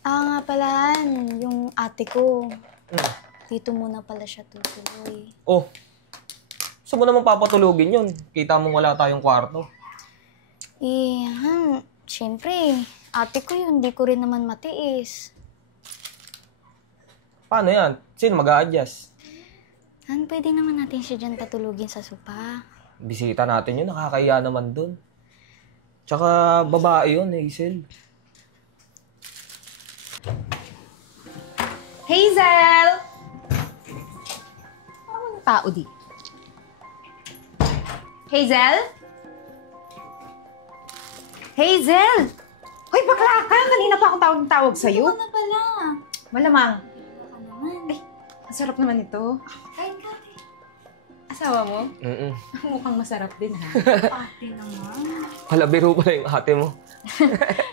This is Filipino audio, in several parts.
Nga pala, yung ate ko. Hmm. Dito muna pala siya tutuloy. Oh, gusto mo naman papatulugin yun. Kita mo wala tayong kwarto. Siyempre, ate ko yun, di ko rin naman matiis. Paano yan? Sino mag-a-adjust? Pwede naman natin siya dyan patulugin sa sopa. Bisita natin yun, nakakahiya naman dun. Tsaka babae yun, Hazel. Hazel! Parang walang tao di. Hazel? Hazel! Hoy, bakla ka! Kanina pa akong tawag sa'yo. Ito na pala. Malamang. Baka naman. Ang sarap naman ito. Kain ka, ate. Asawa mo? Mm-mm. Mukhang masarap din, ha? Ate naman. Palabiro pala yung ate mo.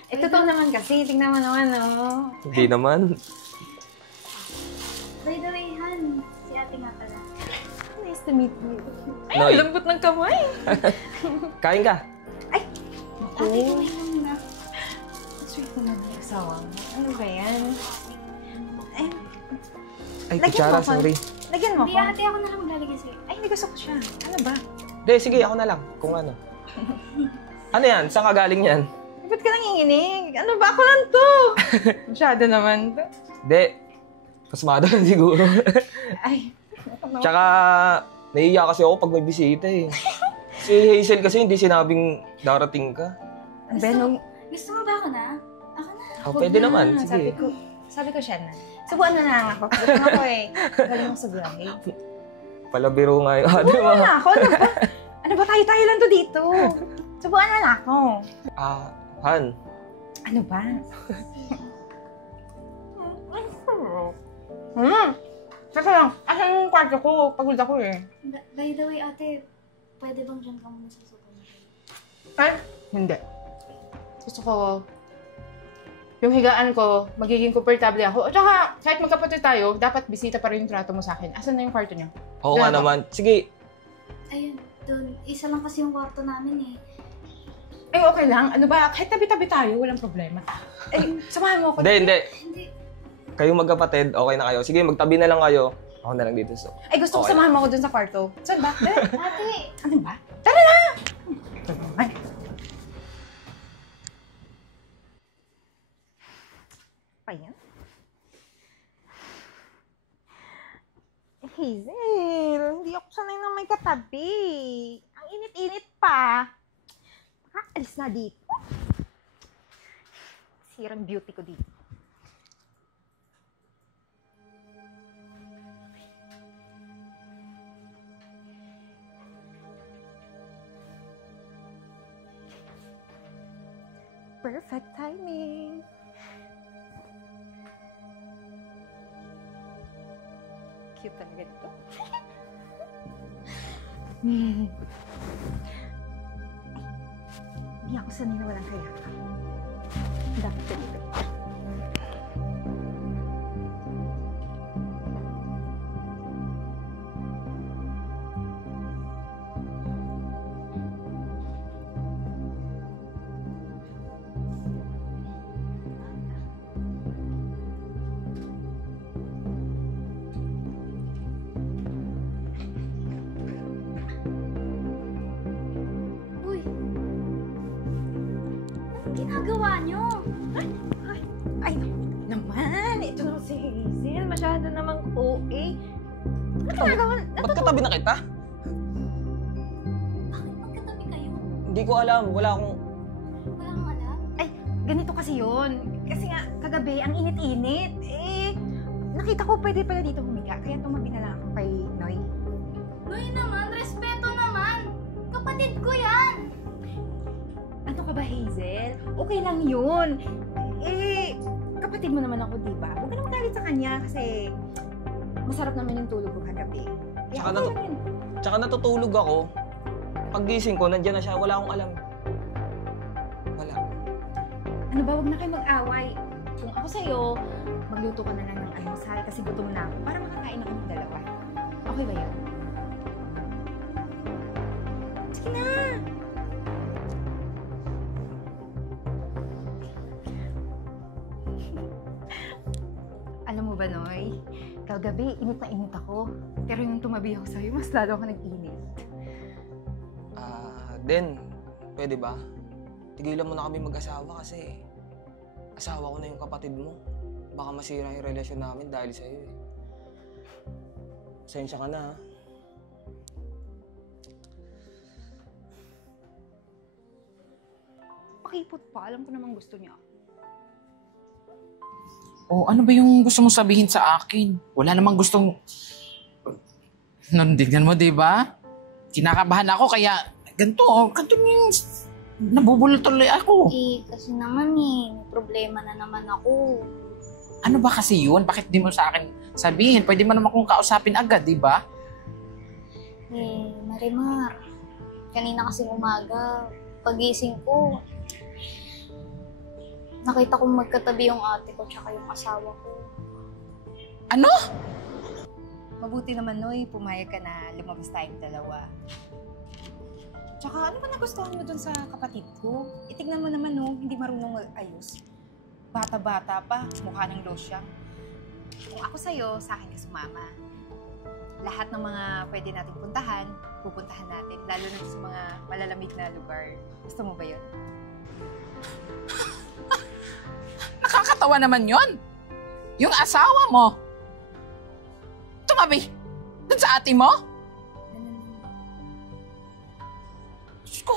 Ito to naman kasi. Tingnan mo naman, oh. Hindi naman. By the way, Han, si ate nga pala. Nice to meet you. Ay, Noy. lambot ng kamay. Kain ka. Ay, Ate, kumain ka muna. sweet naman yung asawa mo. Ano ba yan? Ay, Ay, Lagyan kutsara, mo ako. sorry. lagyan mo Hindi, ko. ate, ako na lang maglalagay sa'yo. Ay, hindi gusto ko siya. Ano ba? Hindi, sige, ako na lang. Kung ano. Ano yan? Saan ka galing yan? Ba't ka nanginginig? Ano ba? Ako lang to. Masyado naman to. Hindi. Pasmado lang siguro. Ay. Tsaka, naiiya kasi ako pag may bisita eh. Si Hazel kasi hindi sinabing darating ka. Benong, Gusto mo ba ako na? Ako na. Oh, pwede naman. Sige. Sabi ko siya na. Subuan mo na lang ako. Gusto ako eh. Galing mo sa biyahe. Palabiro nga yung ate Subuan mo. mo na ako. Ano ba? Tayo-tayo lang to dito. Subuan mo na ako. Han. Ano ba? Saka lang. Asan yung kwarto ko? Pagod ako eh. By the way, ate, pwede bang dyan ka muna sa supermarket? Ay, hindi. Gusto ko, yung higaan ko, magiging komportable ako. At saka, kahit magkapatid tayo, dapat bisita pa rin yung trato mo sa akin. Asan na yung kwarto niyo? Oo nga Dalawa. naman. Sige. Ayun, doon. Isa lang kasi yung kwarto namin eh. Ay, okay lang. Ano ba? Kahit tabi-tabi tayo, walang problema. Ay, samahan mo ako. Hindi. Hindi. Kayong magkapatid, okay na kayo. Sige, magtabi na lang kayo. Ako na lang dito. So. Ay, gusto ko Okay. samahan mo ako dun sa kwarto. Saan ba? Ate! Ano ba? Tara na! Ay. Pa yan? Hazel, hindi ako sanay na may katabi. Ang init-init pa. Alis na dito. Sirang beauty ko dito. Perfect timing. Cute talaga dito. Hindi ako sanay na walang kaya. Dapat ka dito. Uy! Anong ginagawa niyo? Ay, naman! Ito naman si Hazel. Masyado namang OA. Ano ginagawa? Ba't katabi na kita? Bakit magkatabi kayo? Hindi ko alam. Wala akong... Wala kang alam? Ganito kasi yun. Kasi nga, kagabi, ang init-init. Nakita ko pwede pala dito humiga. Kaya tumabi na lang ako kay Noy. Noy naman, respeto naman! Kapatid ko yan! Ano ka ba, Hazel? Okay lang yun. Kapatid mo naman ako, di ba? Huwag ka na magalit sa kanya kasi masarap naman yung tulog ko kagabi. Kaya Tsaka okay lang yun. Tsaka natutulog ako. Paggising ko, nandiyan na siya. Wala akong alam. Wala. Ano ba, huwag na kayo mag-away. Kung ako sa'yo, magluto ka na lang ng almusal kasi gutom na ako para makakain ako ng dalawa. Okay ba yun? Sige na! Alam mo ba, Noy? Kagabi, init na init ako. Pero yung tumabi ako sa'yo, mas lalo ako nag-init. Den, pwede ba? Tigilan mo na kami mag-asawa kasi asawa ko na yung kapatid mo. Baka masira yung relasyon namin dahil sa'yo eh. Pasensya ka na ha. Pakipot pa, alam ko namang gusto niya. Oh, ano ba yung gusto mong sabihin sa akin? Wala namang gustong... Nandignan mo, di ba? Kinakabahan ako kaya ganito yung... Nabubulol tuloy ako. Eh, kasi naman may problema na naman ako. Ano ba kasi yun? Bakit di mo sa akin sabihin? Pwede mo naman kong kausapin agad, di ba? Eh, Marimar, kanina kasing umaga, pagising ko, nakita kong magkatabi yung ate ko tsaka yung asawa ko. Ano? Mabuti naman, Noy, pumayag ka na lumabas tayong dalawa. Tsaka ano ba nagustuhan mo dun sa kapatid ko? Itignan mo naman, no, hindi marunong mag-ayos. Bata-bata pa, mukha ng losyang. Kung ako sa'yo, sa akin ka sumama. Lahat ng mga pwede natin puntahan, pupuntahan natin. Lalo na sa mga malalamig na lugar. Gusto mo ba yun? Nakakatawa naman yon. Yung asawa mo. Tumabi. Dun sa ate mo? Diyos ko.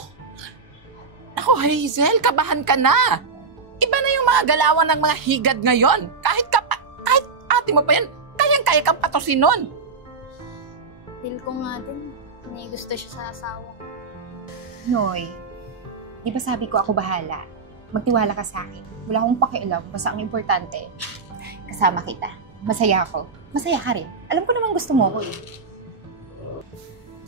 Ako, Hazel, kabahan ka na. Iba na yung mga galawan ng mga higad ngayon. Kahit ate mo pa yan, kayang-kaya kang patusin nun. Feel ko nga din, may gusto siya sa asawa ko. Noy, di ba sabi ko ako bahala? Magtiwala ka sa akin. Wala akong pakialam, basta ang importante, kasama kita. Masaya ako. Masaya ka rin. Alam ko naman gusto mo ako eh.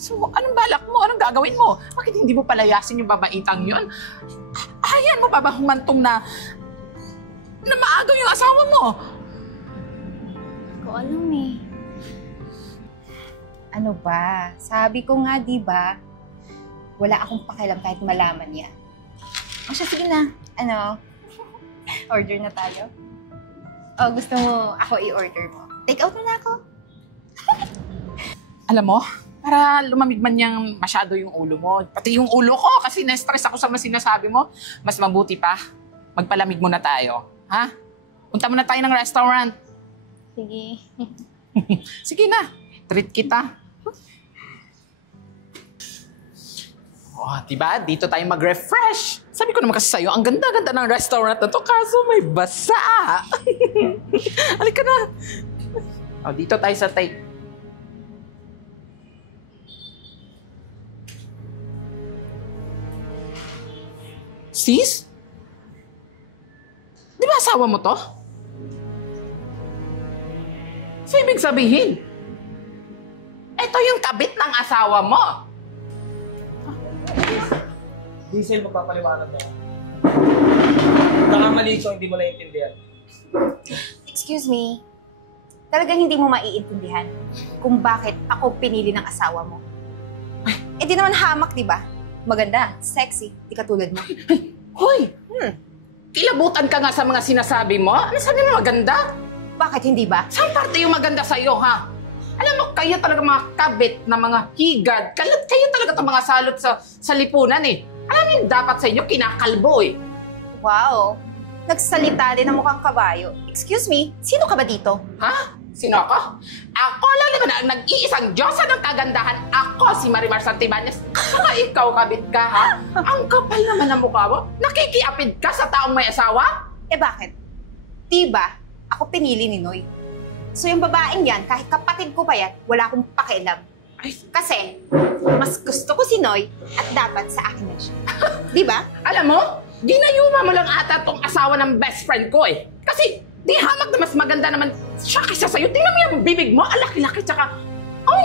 So, anong balak mo? Anong gagawin mo? Bakit hindi mo palayasin yung babaitang yun? Ayan mo ba humantong na maagaw yung asawa mo? Hindi ko alam eh. Ano ba? Sabi ko nga, di ba? Wala akong pakialam kahit malaman niya. O siya, sige na. Ano? Order na tayo? O, gusto mo ako i-order mo? Take out na ako. Alam mo, para lumamig man niyang masyado yung ulo mo. Pati yung ulo ko kasi na-stress ako sa mga sinasabi mo. Mas mabuti pa, magpalamig muna tayo. Ha? Punta muna tayo ng restaurant. Sige. Sige na, treat kita. Oh, diba? Dito tayo mag-refresh. Sabi ko naman kasi sa'yo, ang ganda-ganda ng restaurant na to, kaso may basa. Halika na. Oh, dito tayo sa take. Sis? Di ba asawa mo to? So, ibig sabihin, ito yung kabit ng asawa mo. Diesel, magpapaliwanag na. Nakamali ko, hindi mo naiintindihan. Excuse me. Talagang hindi mo maiintindihan kung bakit ako pinili ng asawa mo. Eh di naman hamak, di ba? Maganda, sexy, di katulad mo. Hoy! Kilabutan ka nga sa mga sinasabi mo. Ano sabi mo maganda? Bakit hindi ba? Saan parte yung maganda sa'yo, ha? Alam mo, kayo talaga mga kabit na mga higad. Kayo talaga itong mga salot sa lipunan, eh. Alam mo yung dapat sa inyo, kinakalbo, eh. Wow, nagsalita din ng mukhang kabayo. Excuse me, sino ka ba dito? Ha? Sino ako? Ako lang na ang nag-iisang Diyosa ng kagandahan. Ako si Marimar Santibanez. Saka ikaw, kabit ka, ha? Ang kapal naman ng mukha mo. Nakikiapid ka sa taong may asawa? Eh bakit? Diba, ako pinili ni Noy. So yung babaeng yan, kahit kapatid ko pa yan, wala akong pakialam. Ay, Kasi, mas gusto ko si Noy at dapat sa akin na siya. Diba? alam mo, ginayuma mo lang ata tong asawa ng best friend ko, eh. Kasi, di hamak na mas maganda naman siya kaysa sa'yo. Tingnan mo yung bibig mo, ang laki-laki, tsaka,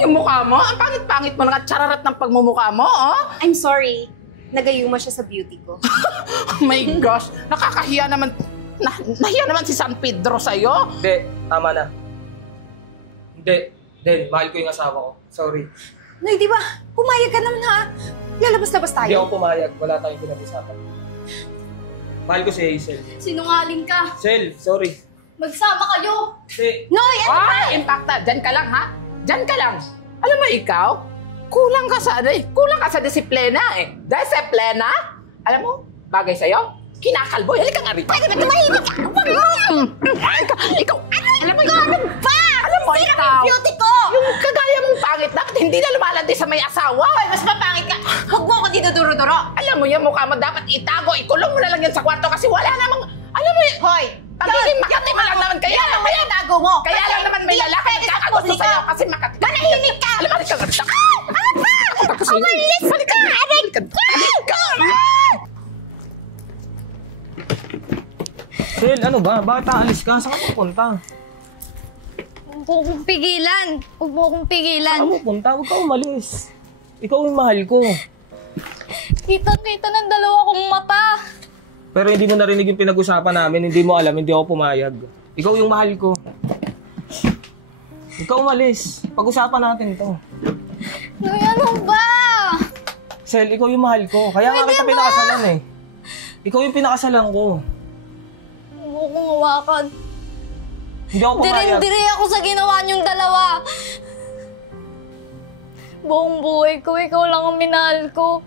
yung mukha mo, ang pangit-pangit mo lang at chararat ng pagmumukha mo, oh. I'm sorry, nagayuma siya sa beauty ko. Oh my gosh, nakakahiya naman. Nahiya naman si San Pedro sa'yo. Hindi, tama na. Hindi. Den, mahal ko yung asawa ko. Sorry. Noy, di ba? Pumayag ka naman ha. Lalabas-labas tayo. Hindi ako pumayag. Wala tayong pinag-usapan. Mahal ko si Hazel. Sinungaling ka. Hazel, sorry. Magsama kayo! Noy, ano ba? Impacta, dyan ka lang ha? Dyan ka lang. Alam mo ikaw, kulang ka sa kulang ka sa disiplina eh. Disiplina? Alam mo, bagay sa'yo, kinakalboy. Halika nga rito. Pwede ba tumahimik ka? Huwag mo! Ikaw, alam mo Ano ba? Alam mo, Sira ikaw. yung beauty ko! Yung kagaya mong pangit na, hindi na lumalandi sa may asawa. Hoy, mas mapangit ka! Huwag mo ako dito duro-duro! Alam mo yung mukha mo dapat itago, ikulong mo na lang yan sa kwarto kasi wala namang, alam mo yun, Hoy! pagiging makati mo lang naman kaya. Yan ang tago mo! Kaya lang naman may lalaki nagkakagusto sa'yo kasi makati. Manahimik ka! Alam mo, halika nga. Ano ba? Umalis ka! Aray ka! Sel, ano ba? Bakit aalis ka? Saan ka pupunta? Huwag mo akong pigilan. Huwag mo akong pigilan. Saan ka pupunta? Huwag ka umalis. Ikaw yung mahal ko. Kita-kita ng dalawa kong mata. Pero hindi mo narinig yung pinag-usapan namin. Hindi mo alam, hindi ako pumayag. Ikaw yung mahal ko. Ikaw umalis. Pag-usapan natin to. Noy, ano ba? Sel, ikaw yung mahal ko. Kaya nga kita pinakasalan eh. Ikaw yung pinakasalan ko. Huwag mo akong hawakan. Hindi ako pumayag. Dirin-diri ako sa ginawa niyong dalawa. Buong buhay ko, ikaw lang ang minahal ko.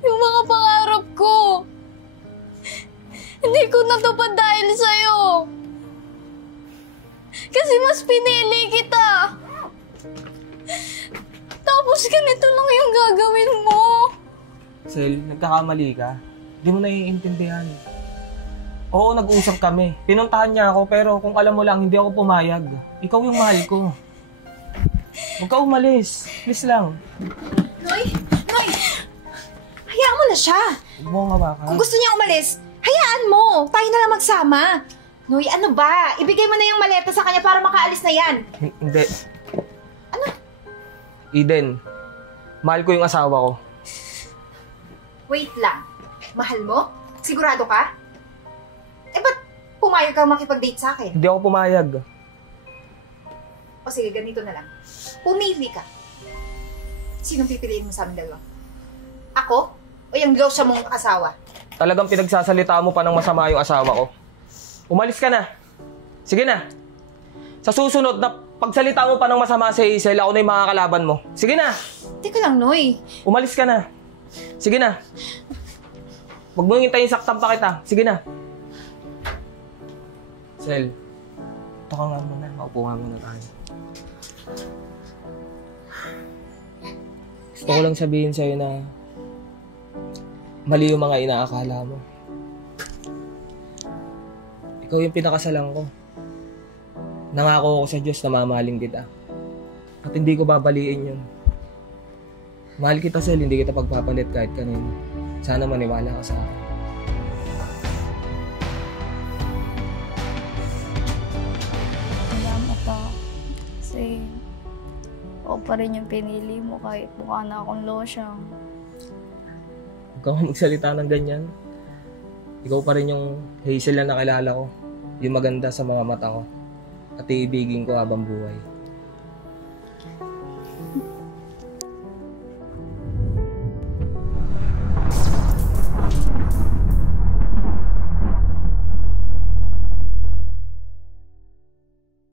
Yung mga pangarap ko. Hindi ko natupad dahil sa'yo. Kasi mas pinili kita. Tapos ganito lang yung gagawin mo. Sel, nagkakamali ka. Hindi mo naiintindihan. Oo, nag-usap kami. Pinuntahan niya ako, pero kung alam mo lang, hindi ako pumayag. Ikaw yung mahal ko. Huwag ka umalis. Please lang. Noy! Noy! Hayaan mo na siya! Huwag mo akong hawakan. Kung gusto niya umalis, hayaan mo! Tayo na lang magsama! Noy, ano ba? Ibigay mo na yung maleta sa kanya para makaalis na yan! Hindi. Ano? Eden, mahal ko yung asawa ko. Wait lang. Mahal mo? Sigurado ka? Eh, ba't pumayag kang makipag-date sa akin? Hindi ako pumayag. O sige, ganito na lang. Pumili ka. Sinong pipiliin mo sa amin dalawa? Ako? O yung losa mong asawa? Talagang pinagsasalita mo pa ng masama yung asawa ko. Umalis ka na. Sige na. Sa susunod na pagsalita mo pa ng masama si Hazel, ako na yung makakalaban mo. Sige na. Teka lang, Noy. Umalis ka na. Sige na. Huwag mo hintayin saktan pa kita. Sige na. Sel, ito ka nga muna. Maupo nga muna tayo. Gusto ko lang sabihin sa'yo na mali yung mga inaakala mo. Ikaw yung pinakasalan ko. Nangako ako sa Diyos na mamahalin kita. At hindi ko babaliin yun. Mahal kita, Sel. Hindi kita pagpapalit kahit kanino. Sana maniwala ka sa akin. Salamat kasi ako pa rin yung pinili mo kahit mukha na akong losyang. Huwag kang magsalita ng ganyan. Ikaw pa rin yung Hazel na nakilala ko. Yung maganda sa mga mata ko. At iibigin ko habang buhay.